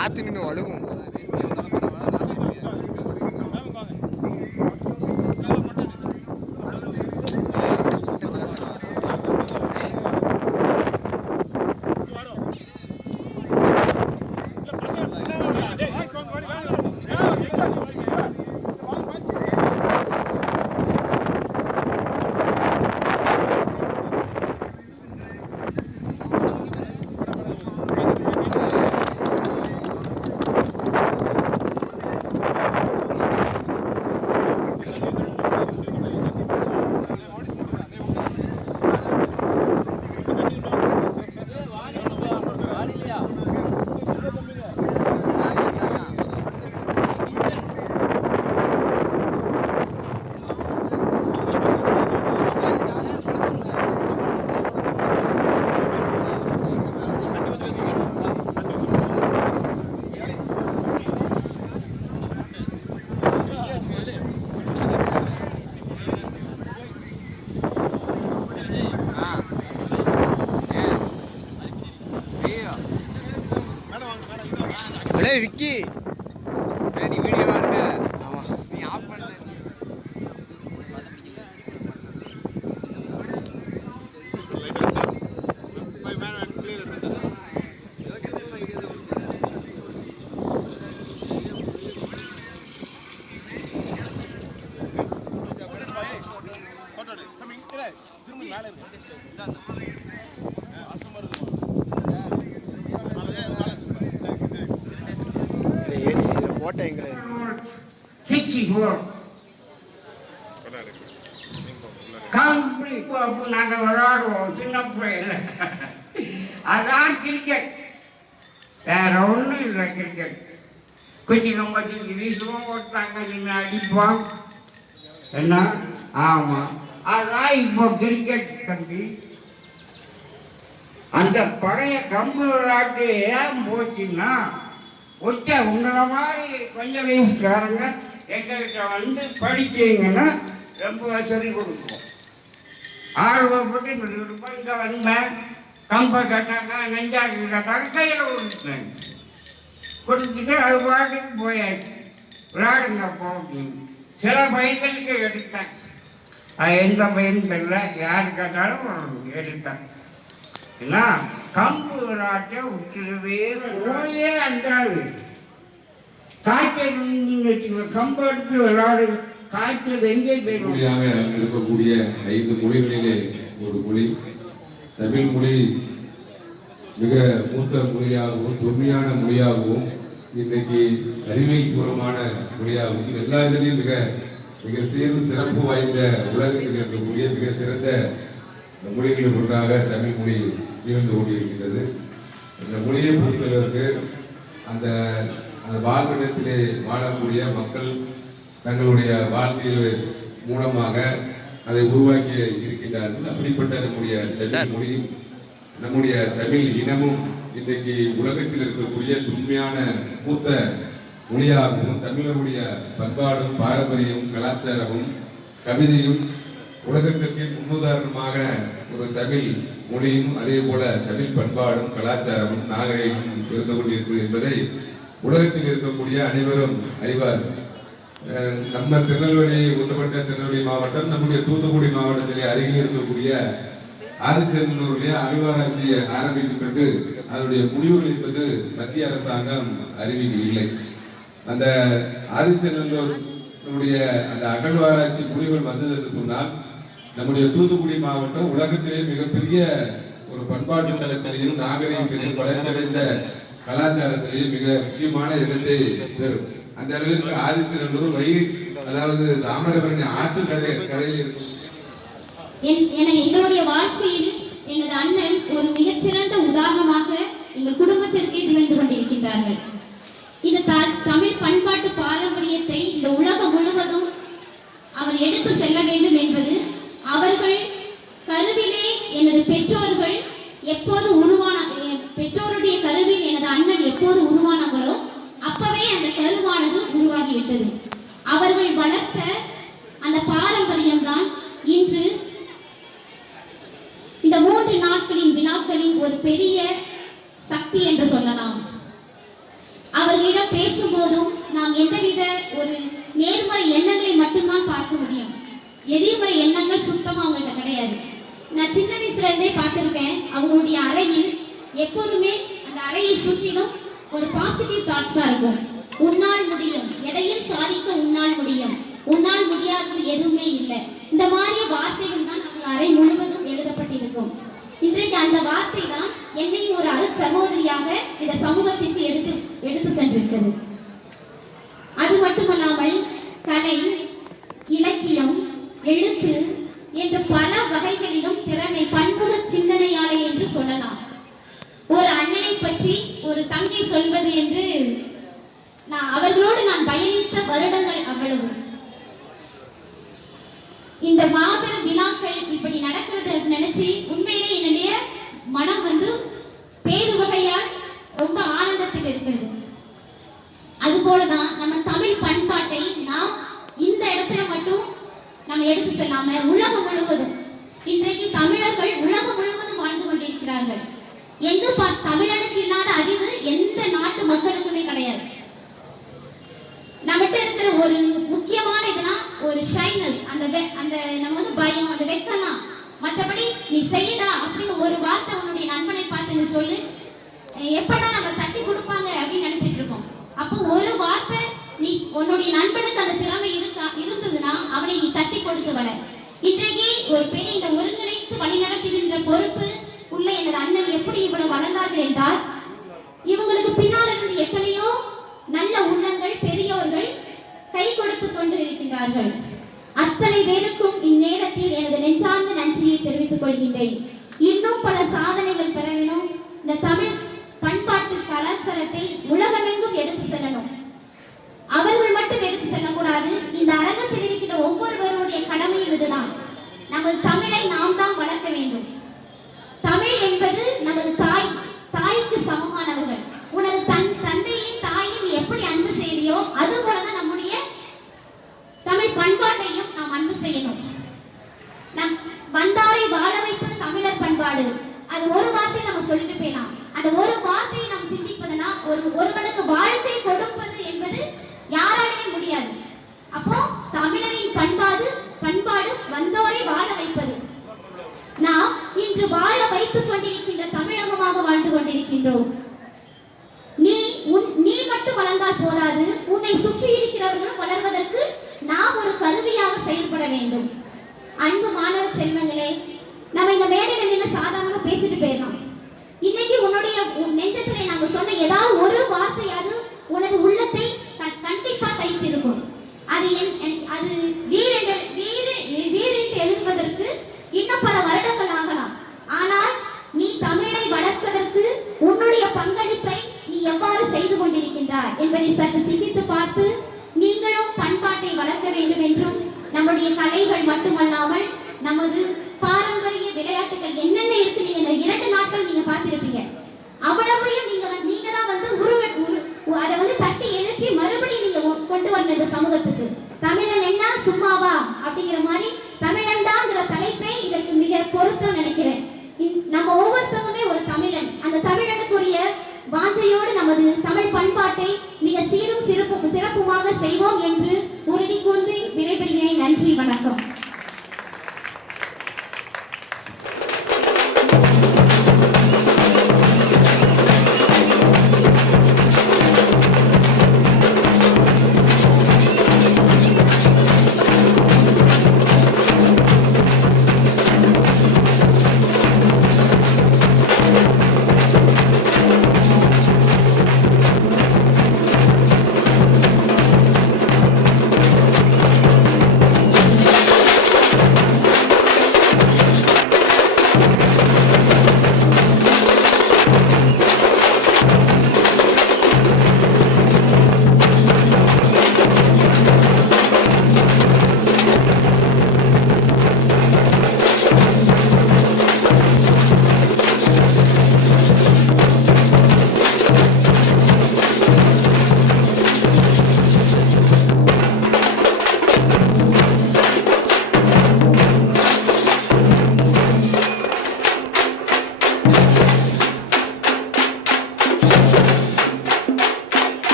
காத்து நின்று வழுவும். விக்கி நீ வீடியோ இருக்க. ஆமா நீ ஆஃப் பண்ண. போட்டோ எங்களை நாங்கள் விளையாடுவோம் சின்ன பிள்ளைல. அதான் கிரிக்கெட், வேற ஒன்றும் இல்லை. கிரிக்கெட் குச்சி கம்பத்துக்கு வீசுவோம், ஒருத்தாங்க நின்று அடிப்போம். என்ன ஆமாம், அதான் இப்போ கிரிக்கெட் தம்பி. அந்த பழைய கம்பு விளையாட்டு ஏன் போச்சுன்னா, உங்களை மாதிரி கொஞ்சம் வயசுக்காரங்க எங்ககிட்ட வந்து படிச்சீங்கன்னா ரொம்ப சொல்லி கொடுப்போம். ஆர்வப்பட்டு சொல்லி கொடுப்போம். இங்கே வந்தேன், கம்பை கட்டாங்க, நெஞ்சாக்கு கட்டாங்க, கையில் கொடுத்தேன். கொடுத்துட்டு அது பாட்டுக்கு போயாச்சு. விளையாடுங்க போகும். சில பைகளுக்கு எடுத்தேன். அது எந்த பையன் தெரியல, யார் கேட்டாலும் எடுத்தேன். ஏன்னா கம்பு விளையாட்டை விட்டுருவே நோயே அண்டாது. காய்ச்சல் வச்சுங்க, கம்பு எடுத்து விளையாடு, காய்ச்சல் எங்கே போயிடும். இருக்கக்கூடிய 5 மொழிகளிலே ஒரு மொழி தமிழ் மொழி. மிக மூத்த மொழியாகவும் தொன்மையான மொழியாகவும் இன்றைக்கு அறிவியல் பூர்வமான மொழியாகவும் எல்லா இதிலையும் மிக மிக சிறப்பு வாய்ந்த உலகத்தில் இருக்கக்கூடிய மிக சிறந்த மொழிகளில் ஒன்றாக தமிழ் மொழி திகழ்ந்து கொண்டிருக்கின்றது. இந்த மொழியை பொறுத்தளவுக்கு அந்த அந்த வாழ்விடத்திலே வாழக்கூடிய மக்கள் தங்களுடைய வாழ்க்கையில் மூலமாக அதை உருவாக்கி இருக்கின்றார்கள். அப்படிப்பட்ட நம்முடைய தமிழ் மொழியும் நம்முடைய தமிழ் இனமும் இன்றைக்கு உலகத்தில் இருக்கக்கூடிய தொன்மையான மூத்த மொழியாகவும் தமிழருடைய பண்பாடும் பாரம்பரியமும் கலாச்சாரமும் கவிதையும் உலகத்திற்கு முன்னுதாரணமாக ஒரு தமிழ் மொழியும் அதே போல தமிழ் பண்பாடும் கலாச்சாரமும் நாகரிகமும் இருந்து கொண்டிருக்கிறது என்பதை உலகத்தில் இருக்கக்கூடிய அனைவரும் அறிவார். நம்ம திருநெல்வேலி ஒன்றுபட்ட திருநெல்வேலி மாவட்டம் நம்முடைய தூத்துக்குடி மாவட்டத்திலே அருகில் இருக்கக்கூடிய ஆதிச்சநல்லூரிலே அகழ்வாராய்ச்சி ஆரம்பிக்கப்பட்டு அதனுடைய முடிவுகள் என்பது மத்திய அரசாங்கம் அறிவிக்கவில்லை. அந்த ஆதிச்சநல்லூருடைய அந்த அகழ்வாராய்ச்சி முடிவுகள் வந்தது என்று சொன்னால் நம்முடைய தூத்துக்குடி மாவட்டம் உலகத்திலே மிகப்பெரிய ஒரு பண்பாட்டு தளத்திலையும் நாகரிகத்திலையும் வளர்ச்சியடைந்த கலாச்சாரத்திலேயும் மிக முக்கியமான இடத்தை பெறும். அந்த அளவிற்கு ஆதிச்சநல்லூர் வைகை, அதாவது தாமிரபரணி ஆற்று கரையில் இருக்கும். எங்களுடைய வாழ்க்கையில் எனது அண்ணன் ஒரு மிகச்சிறந்த உதாரணமாக எங்கள் குடும்பத்திற்கே திகழ்ந்து கொண்டிருக்கின்றார்கள். இந்த தமிழ் பண்பாட்டு பாரம்பரியத்தை இந்த உலகம் முழுவதும் அவர் எடுத்து செல்ல வேண்டும் என்பது அவர்கள் கருவிலே எனது பெற்றோர்கள் எப்போது பெற்றோருடைய கருவில் எனது அண்ணன் எப்போது உருவானாங்களோ அப்பவே அந்த கருவானது உருவாகிவிட்டது. அவர்கள் வளர்த்த அந்த பாரம்பரியம் தான் இன்று இந்த 3 நாட்களின் விழாக்களின் ஒரு பெரிய சக்தி என்று சொல்லலாம். அவர்களிடம் பேசும்போதும் நாம் எந்தவித ஒரு நேர்மறை எண்ணங்களை மட்டும்தான் பார்க்க முடியும். எதிர்மறை எண்ணங்கள் சுத்தமா அவங்கள்ட்ட கிடையாது. நான் சின்ன வயசுல இருந்தே பார்த்திருக்கேன். அவங்களுடைய அறையில் எப்போதுமே அந்த அறையை சுற்றிலும் ஒரு பாசிட்டிவ் தாட்ஸ் தான் இருக்கும். உன்னால் முடியும், எதையும் சாதிக்க உன்னால் முடியும், உன்னால் முடியாதது எதுவுமே இல்லை, இந்த மாதிரி வார்த்தைகள் தான் அவங்க அறை முழுவதும் எழுதப்பட்டிருக்கும். இன்றைக்கு அந்த வார்த்தை தான் என்னையும் ஒரு அருட்சகோதரியாக இந்த சமூகத்திற்கு எடுத்து சென்றிருக்கிறது. அது மட்டுமல்லாமல் கலை, இலக்கியம், எழுத்து என்று பல வகைகளிலும் திறமை, பண்புட சிந்தனையாளர் என்று சொல்லலாம். ஒரு அண்ணனை பற்றி ஒரு தங்கை சொல்வது என்று அவர்களோடு நான் பயணித்த வருடங்கள் அவ்வளவு. இந்த மாபெரும் விழாக்கள் இப்படி நடக்கிறது நினைச்சு உண்மையிலே என்னுடைய மனம் பேரு வகையால் ரொம்ப ஆனந்தத்தில் இருக்கிறது. அதுபோலதான் நம்ம தமிழ் பண்பாட்டை நாம் இந்த இடத்துல மட்டும் நம்ம எடுத்து செல்லாம உலகம் முழுவதும், இன்றைக்கு தமிழர்கள் உலகம் முழுவதும் வாழ்ந்து கொண்டிருக்கிறார்கள். எங்க தமிழனுக்கு இல்லாத அறிவு எந்த நாட்டு மக்களுக்குமே கிடையாது. நம்மகிட்ட இருக்கிற ஒரு முக்கியமான இதுனா ஒரு ஷைனஸ், அந்த நம்ம பயம், அந்த வெக்கம் தான். மற்றபடி நீ செய்யடா அப்படின்னு ஒரு வார்த்தை உன்னுடைய நண்பனை பார்த்து நீ சொல்லு, எப்படா நம்ம தட்டி கொடுப்பாங்க அப்படின்னு நினைச்சிட்டு இருக்கோம். அப்போ ஒரு வார்த்தை நீ உன்னுடைய நண்பனுக்கு அந்த திறமை இருந்ததுன்னா அவனை நீ தட்டி கொடுத்து வர. இன்றைக்கு ஒரு பெரிய இந்த ஒருங்கிணைத்து வழிநடத்துகின்ற பொறுப்பு உள்ள எனது அண்ணன் எப்படி இவ்வளவு வளர்ந்தார்கள் என்றால், இவங்களுக்கு பின்னால் இருந்து எத்தனையோ நல்ல உள்ளங்கள், பெரியோர்கள் கை கொடுத்து கொண்டு இருக்கின்றார்கள். அத்தனை பேருக்கும் இந்நேரத்தில் எனது நெஞ்சார்ந்த நன்றியை தெரிவித்துக் கொள்கின்றேன். இன்னும் பல சாதனைகள் பெற வேணும். இந்த தமிழ் பண்பாட்டு கலாச்சாரத்தை உலகமெங்கும் எடுத்து செல்லணும். அவர்கள் மட்டும் எடுத்து செல்லக்கூடாது. இந்த அரங்கத்தில் இருக்கிற ஒவ்வொருவருடைய கடமையும் இதுதான். நமது தமிழை நாம் தான் வளர்க்க வேண்டும். தமிழ் என்பது நமது தாய்க்கு சமமானவர்கள். உனது தந்தையும் தாயும் எப்படி அன்பு செய்தியோ அது போலதான் நம்முடைய தமிழ் பண்பாட்டையும் நாம் அன்பு செய்யணும். நம் வந்தாரை வாழ வைப்பது தமிழர் பண்பாடு. அது ஒரு வார்த்தை நம்ம சொல்லிட்டு போயிடலாம். அந்த ஒரு வார்த்தையை நாம் சிந்திப்பதுனா ஒருவனுக்கு வாழ்க்கை கொடுப்பது என்பது யாராலேயே முடியாது. அப்போ தமிழரின் பண்பாடு வந்தோரை வாழ வைப்பது. நாம் இன்று வாழ வைத்துக் கொண்டிருக்கின்ற தமிழகமாக வாழ்ந்து கொண்டிருக்கின்றோம். நீ மட்டும் வளர்ந்தால் போதாது, உன்னை சுற்றி இருக்கிறவர்களும் வளர்வதற்கு நாம் ஒரு கருவியாக செயல்பட வேண்டும். அன்பு மாணவ செல்வங்களே, நம்ம இந்த மேடையில் நின்று சாதாரணமா பேசிட்டு போயிடலாம். இன்னைக்கு உன்னுடைய நெஞ்சத்திலே நாங்க சொன்ன ஏதாவது ஒரு வார்த்தையாவது உனது உள்ளத்தை கண்டிப்பா தைத்திருக்கும். அது வீரென்று எழுதுவதற்கு இன்னும் பல வருடங்கள் ஆகலாம். ஆனால் நீ தமிழை வளர்ப்பதற்கு உன்னுடைய பங்களிப்பை நீ எவ்வாறு செய்து கொண்டிருக்கின்றாய் என்பதை சற்று சிந்தித்து பார்த்து நீங்களும் பண்பாட்டை வளர்க்க வேண்டும் என்றும், நம்முடைய கலைகள் மட்டுமல்லாமல் நமது பாரம்பரிய விளையாட்டுகள் என்னென்ன இருக்கு நீங்க இந்த 2 நாட்கள் நீங்க பார்த்திருப்பீங்க. அவ்வளவையும் நீங்க தான் அதை தட்டி எழுப்பி மறுபடியும் நீங்க கொண்டு வரணும் இந்த சமூகத்துக்கு. தமிழன் என்ன சும்மாவா அப்படிங்கிற மாதிரி தமிழன்டாங்கிற தலைப்பை இதற்கு மிக பொருத்தம் நினைக்கிறேன். நம்ம ஒவ்வொருத்தவங்களுமே ஒரு தமிழன். அந்த தமிழனுக்குரிய வாஞ்சையோடு நமது தமிழ் பண்பாட்டை மிக சீரும் சிறப்புமாக செய்வோம் என்று உறுதி கூர்ந்து விடைபெறுகிறேன். நன்றி, வணக்கம்.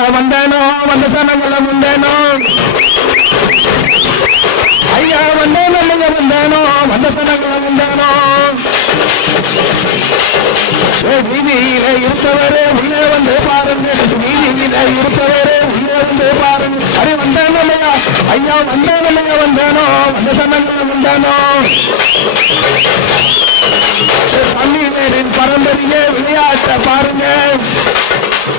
ஐயா வந்தேனோ வந்த சனங்களை முந்தேனோ ஐயா வந்தேனோ வந்தேனோ வந்த சனங்களை முந்தேனோ வீதியில இருப்பவரே உள்ளே வந்து பாருங்க வீதியில இருப்பவரே உள்ளே வந்து பாருங்க அடி வந்தேனோ இல்லையா ஐயா வந்தேனோ இல்லையா வந்தேனோ வந்த சனங்களை முந்தேனோ தமிழரின் பாரம்பரிய விளையாட்டை பாருங்க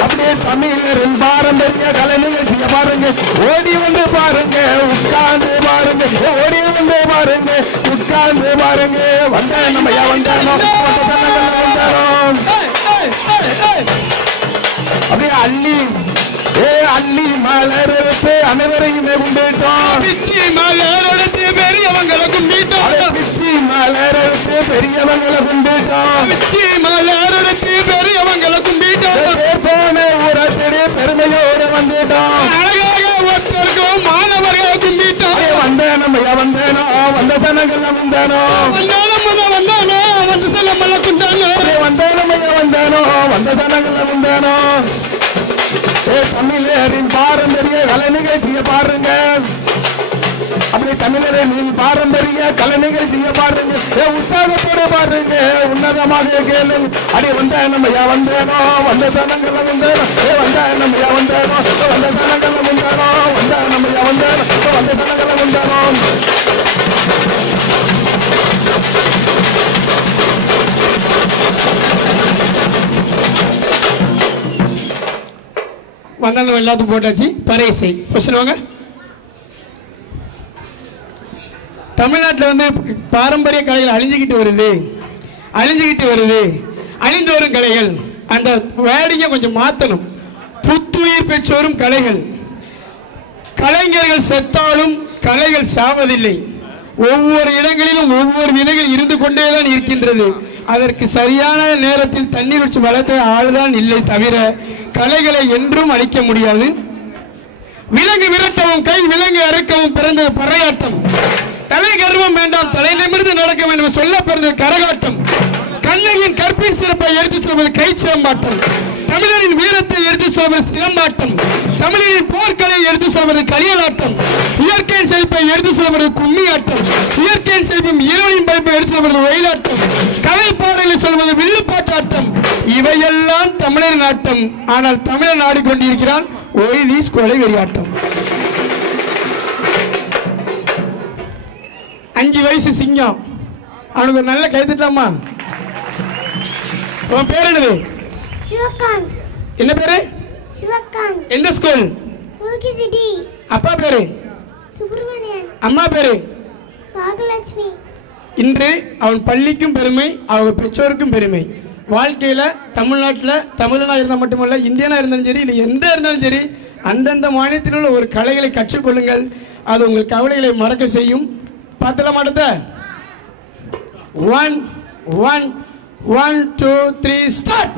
அப்படியே தமிழரின் பாரம்பரிய கலை நிகழ்ச்சியை பாருங்க ஓடி வந்து பாருங்க உட்கார்ந்து பாருங்க ஓடி வந்து பாருங்க உட்கார்ந்து பாருங்க வந்தேன் நம்ம வந்தானோ அப்படியே அள்ளி மலர் எடுத்து அனைவரையுமே கும்பிட்டோம் பிச்சி மலர் எடுத்து பெரியவங்களை கும்பிட்டோம் பிச்சி மலர் எடுத்து பெரியவங்களை கும்பிட்டோம் பிச்சி மலர் எடுத்து பெரியவங்களை கும்பிட்டோம் போன ஊரத்திலே பெருமையோடு வந்துட்டோம் அழகாக ஒருத்தருக்கும் மாணவர்களை கும்பிட்டோம் வந்தேன் நம்ம வந்தேனோ வந்த சனங்கள் வந்தேனோ வந்தானோ வந்த சனங்கள் குந்தானோ வந்தேனோ வந்த சனங்கள் வந்தேனோ தமிழரின் பாரம்பரிய கலை நிகழ்ச்சியை பாருங்க அப்படி தமிழரின் பாரம்பரிய கலை நிகழ்ச்சியை பாருங்க உற்சாகத்தோட பாருங்க உன்னதமாக கேளுங்க அடி வந்த நம்ம வந்தேனோ வந்த சனங்கள் வந்தேனோ வந்த நம்ம வந்தேனோ வந்த சனங்கள் வந்தேனோ வந்த நம்ம வந்தேனோ வந்த சனங்கள் வந்தேனோ வந்தாலும் எல்லாத்துக்கும் போட்டாச்சு பறைசை கொஸ்டின் வாங்க தமிழ்நாட்டில் வந்து பாரம்பரிய கலைகள் அழிஞ்சுக்கிட்டு வருது அழிந்து வரும் கலைகள் அந்த வேடிக்கை கொஞ்சம் மாற்றணும் புத்துயிர் பெற்று வரும் கலைஞர்கள் செத்தாலும் கலைகள் சாவதில்லை ஒவ்வொரு இடங்களிலும் ஒவ்வொரு விதைகள் இருந்து கொண்டேதான் இருக்கின்றது அதற்கு சரியான நேரத்தில் தண்ணீர் வச்சு வளர்த்த ஆளுதான் இல்லை தவிர கலைகளை என்றும் அழிக்க முடியாது விலங்கு விரட்டவும் கை விலங்கு அறுக்கவும் பிறந்தது பறையாட்டம் தலை கர்வம் வேண்டாம் தலை நிமிர்ந்து நடக்க வேண்டும் சொல்ல பிறந்தது கரகாட்டம் கண்ணகியின் கற்பின் சிறப்பை எடுத்து சொல்வது கை சிலம்பாட்டம் தமிழரின் வீரத்தை எடுத்து சொல்வது சிலம்பாட்டம் தமிழரின் போர்க்கலையை எடுத்து சொல்வது களியலாட்டம் இயற்கையின் செழிப்பை எடுத்து சொல்வது கும்மியாட்டம் இயற்கையின் செழிப்பும் இரவனின் படைப்பை எடுத்து சொல்வது ஒயிலாட்டம் கலை பாடலை சொல்வது வில்லுப்பாட்டாட்டம் இவையெல்லாம் தமிழரின் ஆட்டம் ஆனால் தமிழன் ஆடிக்கொண்டிருக்கிறான் ஒயிலீஸ் கொலை வெறியாட்டம் 5 வயசு சிங்கம் அவனுக்கு ஒரு நல்ல கைத்தட்டலாமா உன் பேர் என்னது சிவகாந்த் என்ன பேரு சிவகாந்த் எந்த ஸ்கூல் ஊகிசிடி அப்பா பேரு சுப்பிரமணியன் அம்மா பேரு பாகலட்சுமி இன்று அவன் பள்ளிக்கும் பெருமை அவங்க பெற்றோருக்கும் பெருமை வாழ்க்கையில் தமிழ்நாட்டில் தமிழனாக இருந்தால் மட்டுமல்ல இந்தியனாக இருந்தாலும் சரி இல்லை எந்த இருந்தாலும் சரி அந்தந்த மாநிலத்தில் உள்ள ஒரு கலைகளை கற்றுக்கொள்ளுங்கள் அது உங்கள் கவலைகளை மறக்க செய்யும் பார்த்தலாம் மாட்டத 1 2 3 ஸ்டார்ட்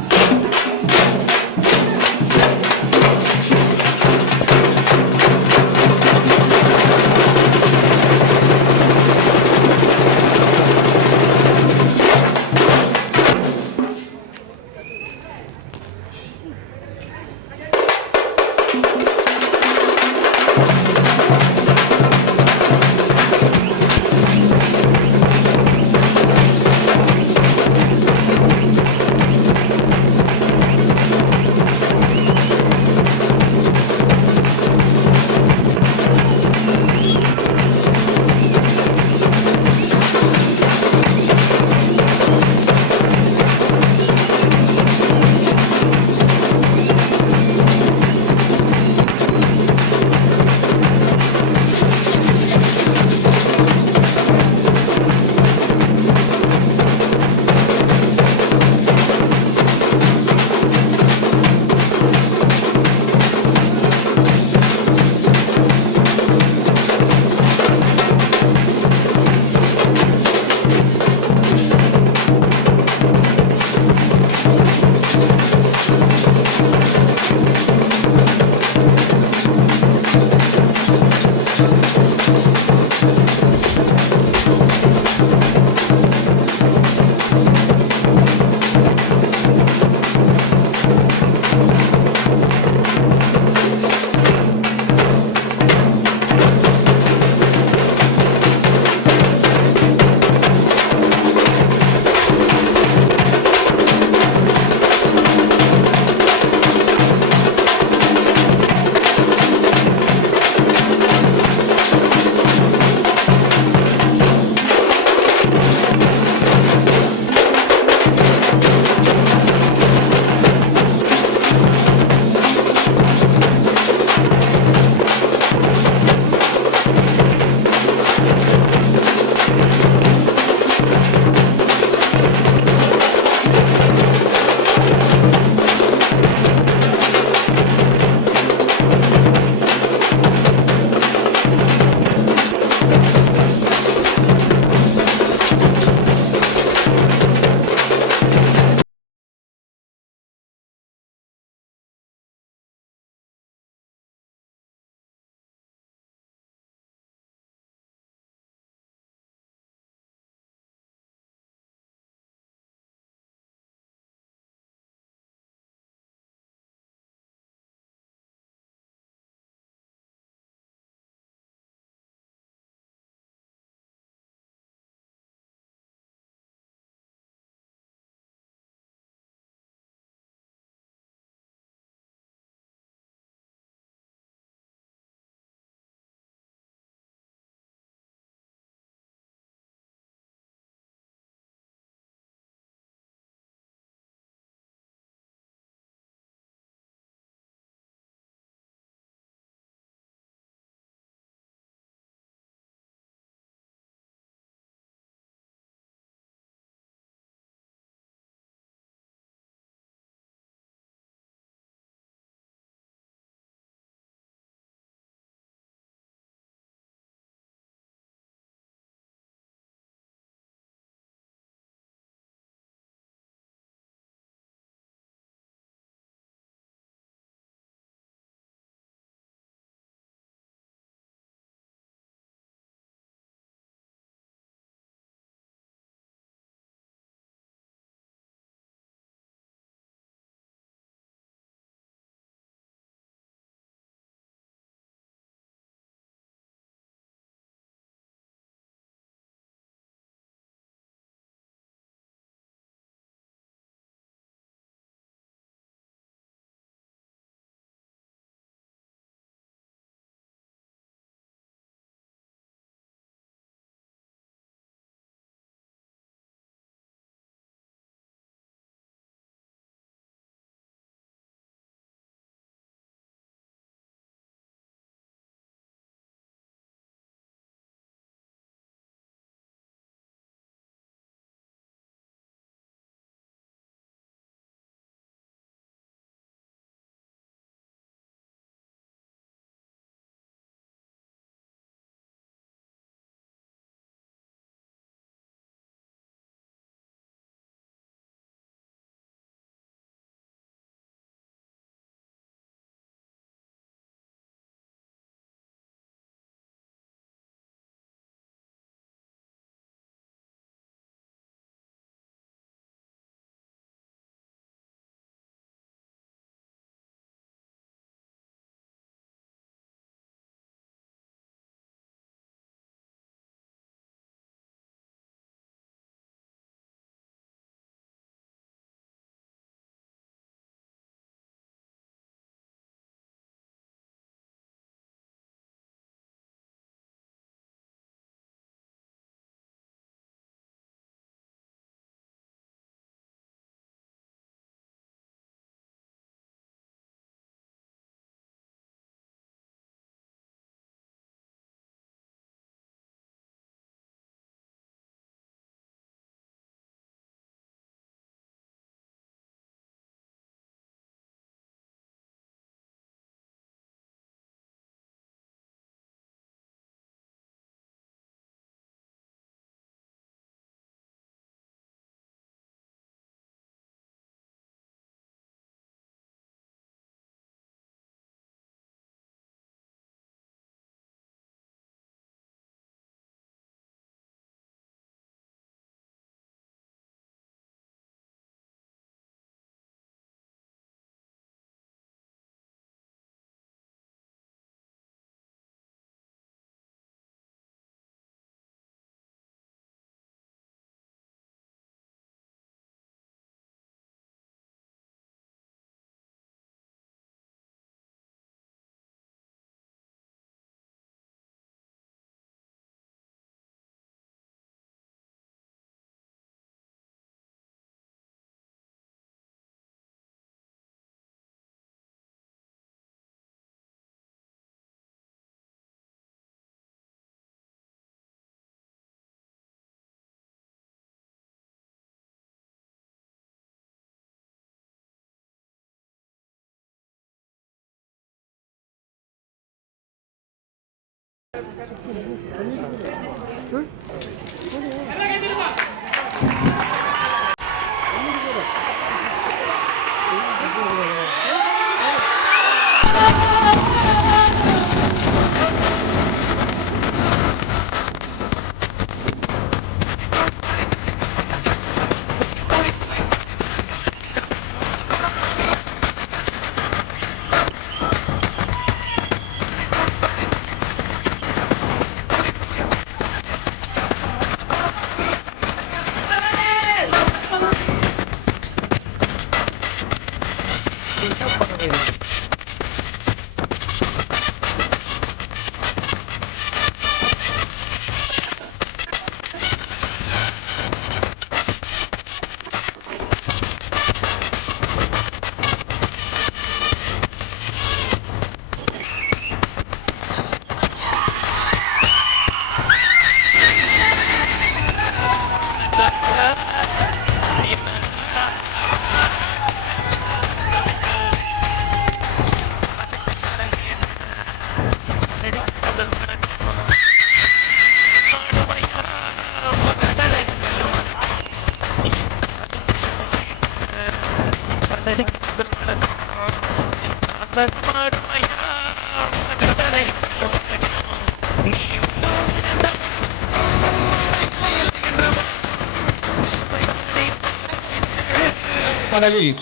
பாடலில்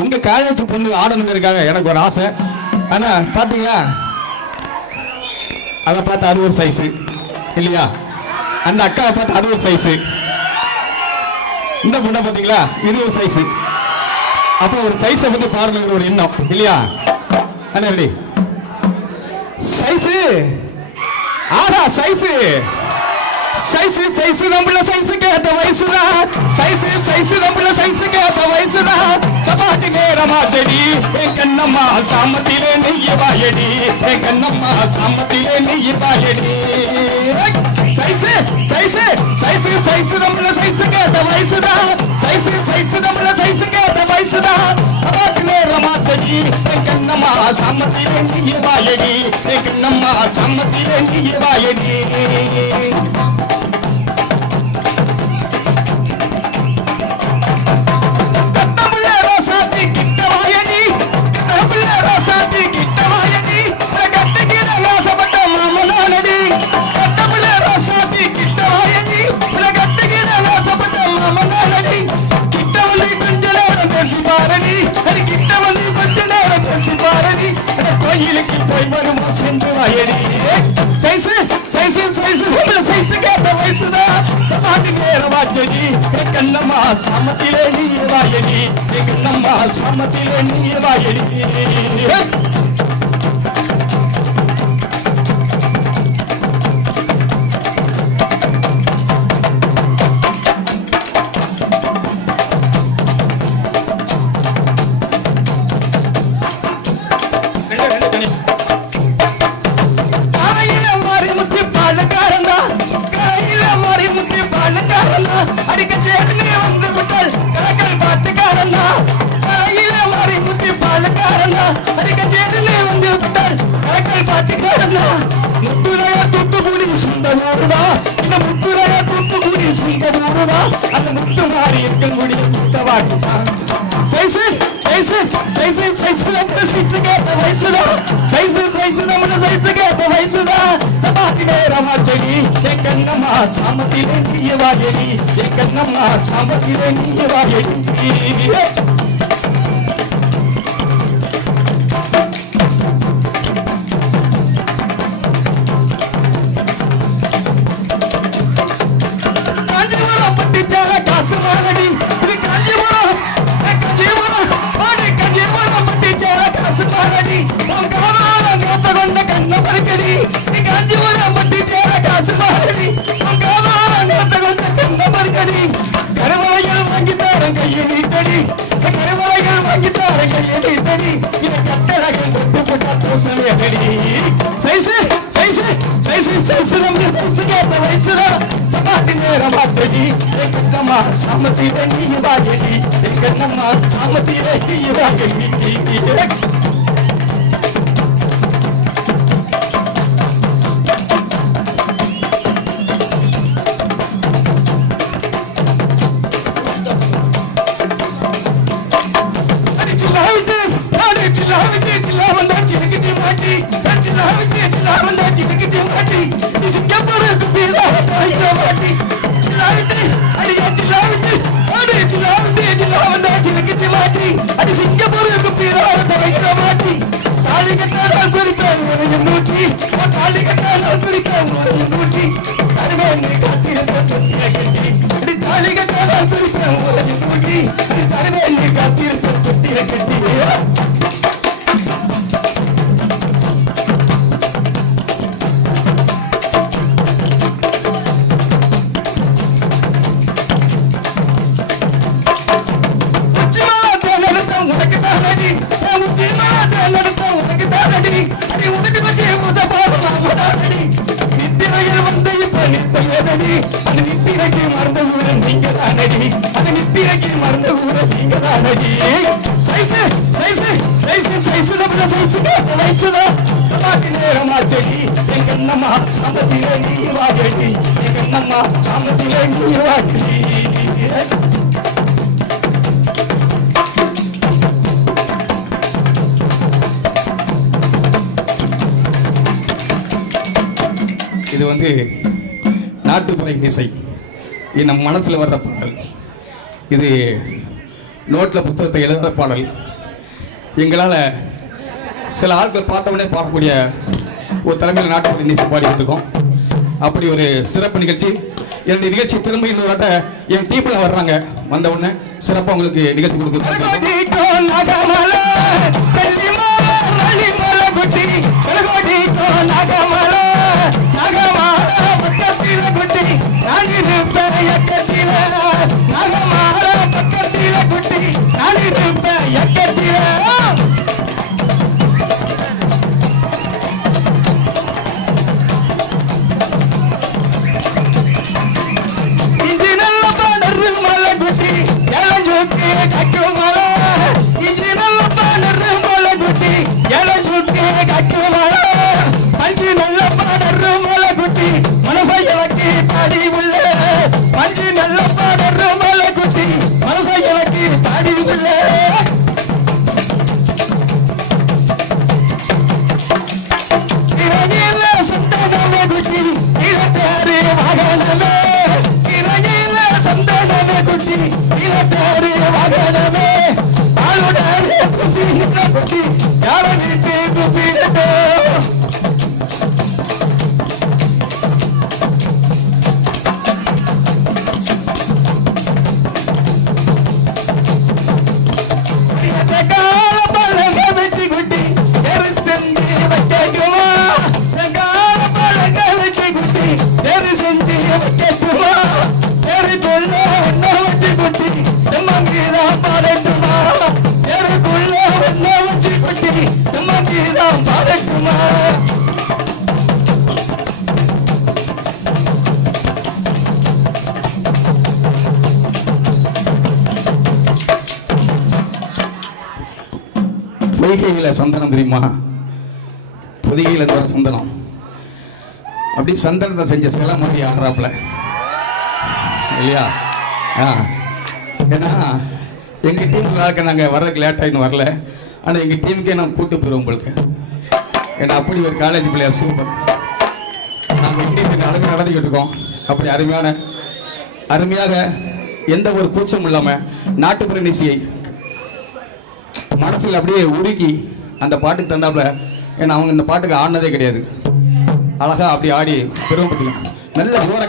உங்க காலேஜ் பொண்ணு ஆடணுங்கிறதுக்காக எனக்கு ஒரு ஆசை. ஆனா பாத்தீங்களா, அதை பார்த்து அது ஒரு சைஸ் இல்லையா, அந்த அக்காவை பார்த்து அது ஒரு சைஸ், இந்த பொண்ணை பாத்தீங்களா இது ஒரு சைஸ். அப்போ ஒரு சைஸை பத்தி பாருங்கிற ஒரு எண்ணம் இல்லையா? அண்ணா ரெடி சைஸ், ஆஹா சைஸ் சைஸ் சைஸ் நம்மள சைஸுக்கு ஏத்த வயசுதான், சைஸ் சைஸ் நம்மள சைஸுக்கு ஏத்த வயசுதான். சபாட்டி நேரமா செடி என் கண்ணம்மா சாமத்திலே நெய்ய வாயடி, என் கண்ணம்மா சாமத்திலே நெய்ய வாயடி. சைஸ் சைஸ் சைஸ் சைஸ் நம்மள சைஸுக்கு ஏத்த வயசுதான், சைஸ் சைஸ் நம்மள சைஸுக்கு ஏத்த வயசுதான். சபாட்டி நேரமா செடி என் கண்ணம்மா சாமத்திலே நெய்ய வாயடி, என் கண்ணம்மா சாமத்திலே நெய்ய வாயடி. கோயிலுக்கு போய் வருமா சென்று வாயடி. சைஸ் சைஸ் சைஸ் சைஸு கேட்ட வயசுதான். சமாதி நேரமா செடி என் கண்ணம்மா சாமத்திலே நீ வாயடி, என் கண்ணம்மா சாமத்திலே நீ வாயடி. அடிக்க சேர்ந்து வந்து விட்டால் கலக்கல் பாட்டுக்காரன்னா, கையில மாறி முத்தி பாலுக்காரன்னா, அடிக்க சேர்ந்து வந்து விட்டால் கலக்கல் பாட்டுக்காரன்னா. முத்துரையா தூத்துக்குடி சுந்த ஊருதா, இந்த முத்துரையா தூத்துக்குடி சுந்த ஊருதா, அந்த முத்து மாறி இருக்கக்கூடிய முத்தவாட்டுதான். சைஸ் சைஸ் சைஸ் சைஸ் நம்ம சைஸு கேட்ட வயசுதான், சைஸ் சைஸ் நம்ம சைஸு கேட்ட வயசுதான். சபாதி நேரமா செடி என் கண்ணம்மா சாமத்திலே நீய வாயடி, என் கண்ணம்மா சாமத்திலே நீய வாயடி. காஞ்சிபுரம் பட்டிச்சால காசு மாறடி, இது காஞ்சிபுரம் காஞ்சிபுரம் பாடி காஞ்சிபுரம் பட்டிச்சால காசு மாறடி. உன் காதான நேத்த கொண்ட கண்ண பறிக்கடி, நீ காஞ்சிபுரம் பட்டிச்சால காசு மாறடி. உன் காதான நேத்த கொண்ட கண்ண பறிக்கடி. கருவளைகள் வாங்கித்தாரன் கையை நீட்டடி, கருவளைகள் வாங்கித்தாரன் கையை நீட்டடி. இதை கட்டழகன் தொட்டு போட்டா தோசமே அடி. சைஸ் சைஸ் சைஸ் சைஸ் நம்ம சைஸ் கேட்ட வயசுதான். சபாட்டி நேரமா செடி என் கண்ணம்மா சாமத்திலே நீ வாயடி, என் கண்ணம்மா சாமத்திலே நீ வாயடி. வந்தா சிலுக்கு சிமாட்டி நீ சிங்கப்பூருக்கு பீராவை தலையிட மாட்டி சிலாவிட்டு அடியா சிலாவிட்டு அடி சிலாவிட்டு வந்தா சிலுக்கு சிமாட்டி அடி சிங்கப்பூருக்கு பீராவை தலையிட மாட்டி தாலி கட்டால் குறிப்பான் உனக்கு நூற்றி தாலி கட்டால் குறிப்பான் உனக்கு நூற்றி தருவேன் காத்திருந்த தொட்டில கட்டி அடி தாலி கட்டால் குறிப்பான் உனக்கு நூற்றி அடி தருவேன் காத்திருந்த தொட்டில கட்டி இது வந்து நாட்டுப்புற இசை. இது நம்ம மனசில் வர்ற பாடல். இது நோட்டில் புத்தகத்தை எழுதுகிற பாடல். எங்களால் சில ஆட்கள் பார்த்தவொடனே பாடக்கூடிய ஒரு தலைமையில் நாட்டுப்புற இசை பாடிக்கிட்டு இருக்கோம். அப்படி ஒரு சிறப்பு நிகழ்ச்சி. என்னுடைய நிகழ்ச்சி திரும்ப இன்னொரு என் டீமில் வர்றாங்க. வந்த உடனே சிறப்பாக உங்களுக்கு நிகழ்ச்சி கொடுக்குறோம். பொய்கையில் சந்தனம் தெரியுமா? பொதிகையில் வர சந்தனம் அப்படி சந்தனத்தை செஞ்ச சில மாதிரி ஆடுறாப்புல இல்லையா? ஏன்னா எங்கள் டீமுக்கு நாங்கள் வர்றதுக்கு லேட் ஆகின்னு வரல. ஆனால் எங்கள் டீமுக்கே நான் கூட்டு போயிடுவோம் உங்களுக்கு. ஏன்னா அப்படி ஒரு காலேஜ் பிள்ளையார் சூப்பர். நாங்கள் இங்கிலீஷ் நடந்துக்கிட்டு இருக்கோம். அப்படி அருமையாக எந்த ஒரு கூச்சமும் இல்லாமல் நாட்டுப்புற இசையை மனசில் அப்படியே உருக்கி அந்த பாட்டுக்கு தந்தாப்புல. ஏன்னா அவங்க இந்த பாட்டுக்கு ஆடினதே கிடையாது. அழகா அப்படி ஆடி பெருமைப்பட்டுக்கலாம். நல்ல ஜோர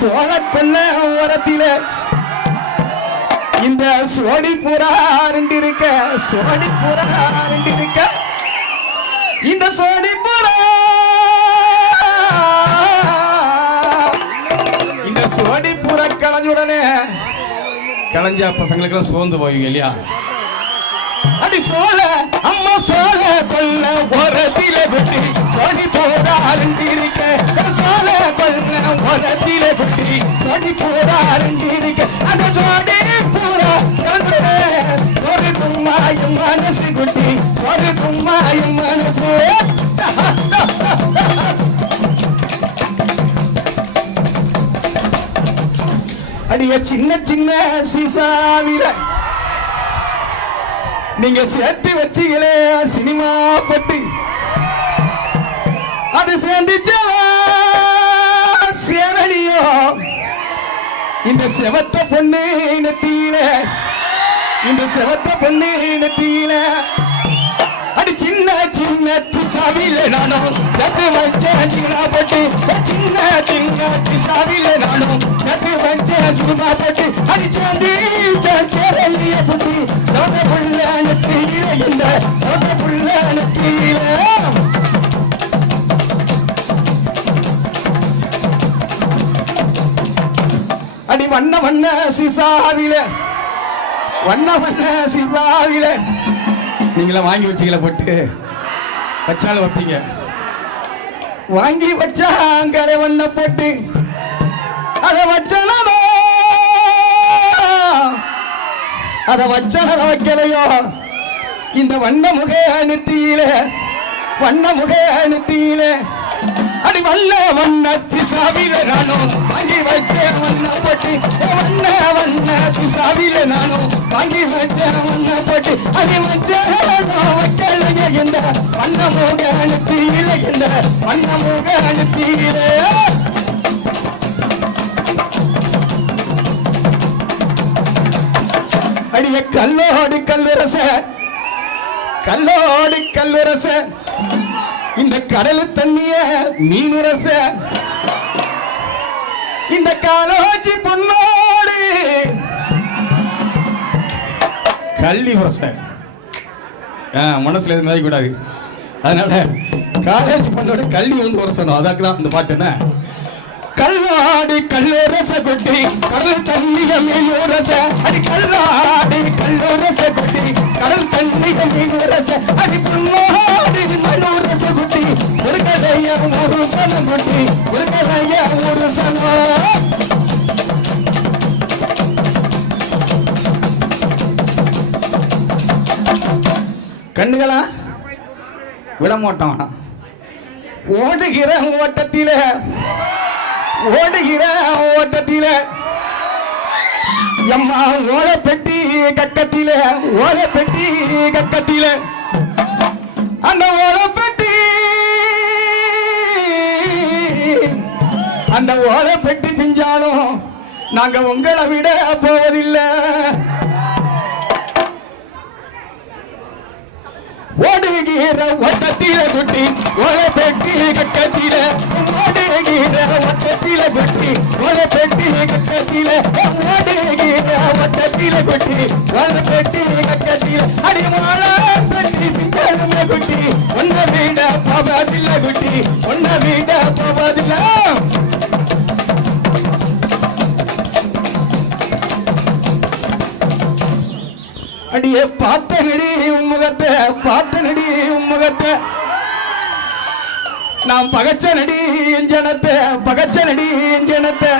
சோழ கொள்ள ஓரத்தில இந்த சோடி புறா ரெண்டு இருக்க இந்த சோடி புறா இந்த சோடி புறா களைஞ்சுடனே களைஞ்ச பசங்களுக்கெல்லாம் சோர்ந்து போவீங்க இல்லையா? அடி சோழ அம்மா சோழ கொல்ல ஓரத்தில குட்டி சோடி புறா ரெண்டு இருக்க சோழ கொல்ல ஓரத்தில குட்டி சோடி புறா ரெண்டு இருக்க அந்த சோடி சொரு கும்மாயும் மனசு குட்டி சொரு கும்மாயும் மனசு அடிய சின்ன சின்ன சீசாவில நீங்க சேர்த்து வச்சீங்களே சினிமா பட்டு அது சேர்ந்துச்சா சேரலியோ இந்த செவத்த பொண்ணு நெத்தியில இந்த செவத்த பொண்ணு நெத்தியில அடி சின்ன சின்ன சாவில நானும் சத்து வச்சேன் சின்ன பட்டு சின்ன சின்ன சாவில நானும் சத்து வச்சேன் சும்மா பட்டு அடி சாந்தி சேரலிய புத்தி சவத்த புள்ள நெத்தியில இந்த சவத்த புள்ள நெத்தியில அடி வண்ண வண்ண சிசாவில வண்ண வண்ண சிசாவில நீங்களா வாங்கி வச்சீங்களா போட்டு வச்சாலும் வைப்பீங்க வாங்கி வச்சா கரை வண்ண போட்டு அதை வச்சனதோ அதை வச்சனத வைக்கலையோ இந்த வண்ண முக அனுத்தியில வண்ண முக அனுத்தியில அடி வண்ண வண்ண சிசாவில நானும் வாங்கி வச்சேன் வண்ண போட்டு வண்ண வண்ண சிசாவில நானும் வாங்கி வச்சேன் வண்ண போட்டு அடி வச்சேன் வைக்கலையே இந்த வண்ண முக அனுத்தியில இந்த வண்ண முக அனுத்தியில அடிய கல்லோடு கல்லுரச கல்லோடு கல்லுரச இந்த கடல் தண்ணிய மீனுரச இந்த காலோச்சி பொண்ணோடு கல்வி உரச மனசுல எதுவும் கூடாது அதனால காலேஜ் பொண்ணோட கல்வி வந்து உரசணும் அதாக்குதான் இந்த பாட்டு என்ன கல்லாடி கல்லூரச கொட்டி கடல் தண்ணிய மீனுரச அடி கல்லாடி கல்லூரச கொட்டி கடல் தண்ணிய மீனுரச அடி பொண்ணோடி மனோரச கொட்டி ஒரு கதைய ஒரு சனம் கொட்டி ஒரு கதைய ஒரு சனம் கண்ணுகளா விட மாட்டோம் ஓடுகிற ஓட்டத்தில ஓடுகிற ஓட்டத்தில எம்மா ஓலை பெட்டி கக்கத்தில ஓலை பெட்டி கக்கத்தில அந்த ஓலை பெட்டி அந்த ஓலை பெட்டி பிஞ்சாலும் நாங்க உங்களை விட போவதில்லை ஓடுகிற ஓட்டத்தில குட்டி ஓலை பெட்டி கக்கத்தில ஓடுகிற ஓட்டத்தில குட்டி ஓலை பெட்டி கக்கத்தில ஓடுகிற ஓட்டத்தில குட்டி ஓலை பெட்டி கக்கத்தில அடி மாலை பெட்டி பிஞ்சாலுமே குட்டி ஒன்ன வீட போவதில்லை குட்டி ஒன்ன வீட போவதில்லை அடியே பார்த்த நடி உம்முகத்தை பார்த்த நடி உம்முகத்தை நாம் பகச்ச நடி எஞ்சனத்தை பகச்ச நடி எஞ்சனத்தை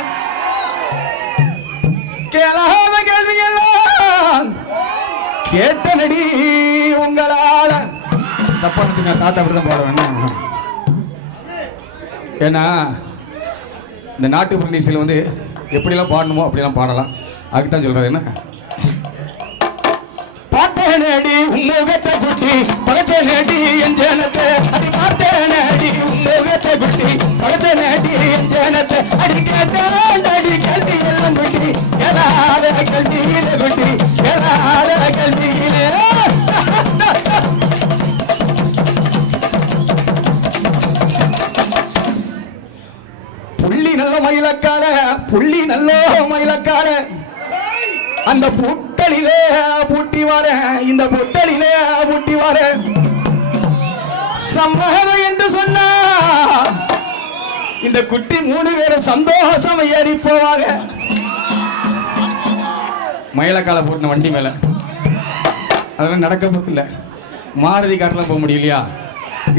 கேளாத கேள்வியெல்லாம் கேட்ட நடி உங்களால தப்பா தாத்தா அப்படிதான் பாடுவேன் ஏன்னா இந்த நாட்டு பிரதேசில் வந்து எப்படிலாம் பாடணுமோ அப்படிலாம் பாடலாம் அதுக்குத்தான் சொல்றது என்ன பார்த்தேனடி உம்முகத்தை குட்டி பகத்தேனடி என் ஜனத்தை அடி பார்த்தேனடி உம்முகத்தை குட்டி பகத்தேனடி என் ஜனத்தை அடி கேட்டாடி கல்வி எல்லாம் குட்டி ஏறாத கல்வியில குட்டி ஏறாத கல்வியில புள்ளி நல்ல மயிலக்கால புள்ளி நல்ல மயிலக்கால அந்த புட்டலிலே பூட்டி வர இந்த புட்டலிலே பூட்டி வர சம்மதம் என்று சொன்னா இந்த குட்டி 3 பேரும் சந்தோஷம் ஏறி போவாங்க மயிலக்கால போட்டின வண்டி மேல அதெல்லாம் நடக்க போதில்லை மாருதி கார்லாம் போக முடியலையா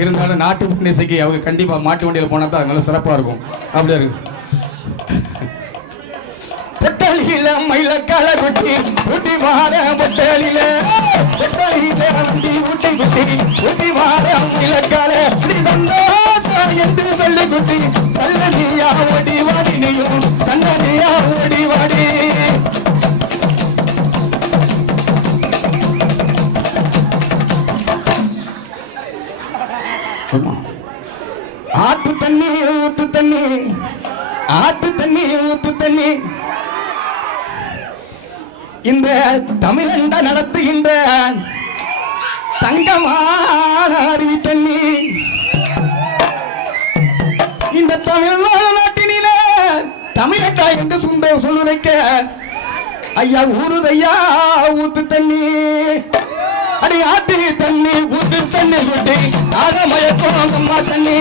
இருந்தாலும் நாட்டு இசைக்கு அவங்க கண்டிப்பா மாட்டு வண்டியில் போனா தான் நல்லா சிறப்பா இருக்கும் அப்படி இருக்கு பொட்டலில மயிலக்கால குட்டி குட்டி மாற பொட்டலில பொட்டலில வண்டி குட்டி குட்டி குட்டி மாற மயிலக்கால சந்தோஷம் என்று சொல்லி குட்டி சன்னதியா ஓடி வாடி நீயும் சன்னதியா ஓடி வாடி ஆத்து தண்ணி ஊத்து தண்ணி ஆத்து தண்ணி ஊத்து தண்ணி இந்த தமிழண்ட நடத்துகின்ற தங்கமான அருவி தண்ணி இந்த தமிழ்நாடு நாட்டினில தமிழண்டா என்று சொல்லுரைக்க ஐயா ஊருதையா ஊத்து தண்ணி அடி ஆத்து தண்ணி ஊத்து தண்ணி குட்டி ஆகமயக்கம் அம்மா தண்ணி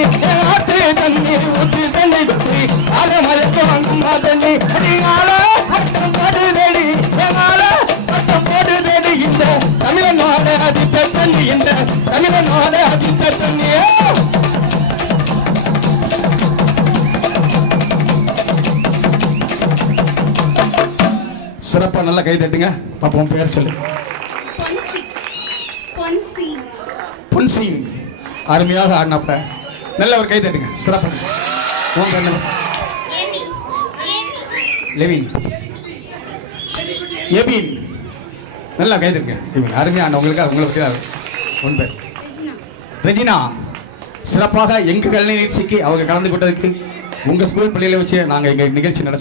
ஆத்து தண்ணி ஊத்து தண்ணி குட்டி ஆகமயக்கம் அம்மா தண்ணி அடி ஆள பட்டம் போடுதேடி ஆள பட்டம் போடுதேடி இந்த தமிழனோட அதித்த தண்ணி இந்த தமிழனோட அதித்த தண்ணி சிறப்பா நல்லா கை தட்டுங்க பாப்போம் பேர் சொல்லு பொன்சிங் அருமையாக ஆடினாப்ப நல்ல ஒரு கை தட்டுங்க சிறப்பாக லெவின் எபின் நல்லா கை தட்டுங்க எபின் அருமையான உங்களுக்கு உன் பேர் ரெஜினா சிறப்பாக எங்க கல்வி நிகழ்ச்சிக்கு அவங்க கலந்து கொண்டதுக்கு உங்க ஸ்கூல் பள்ளியில வச்சு நாங்கள் எங்க நிகழ்ச்சி நடத்தி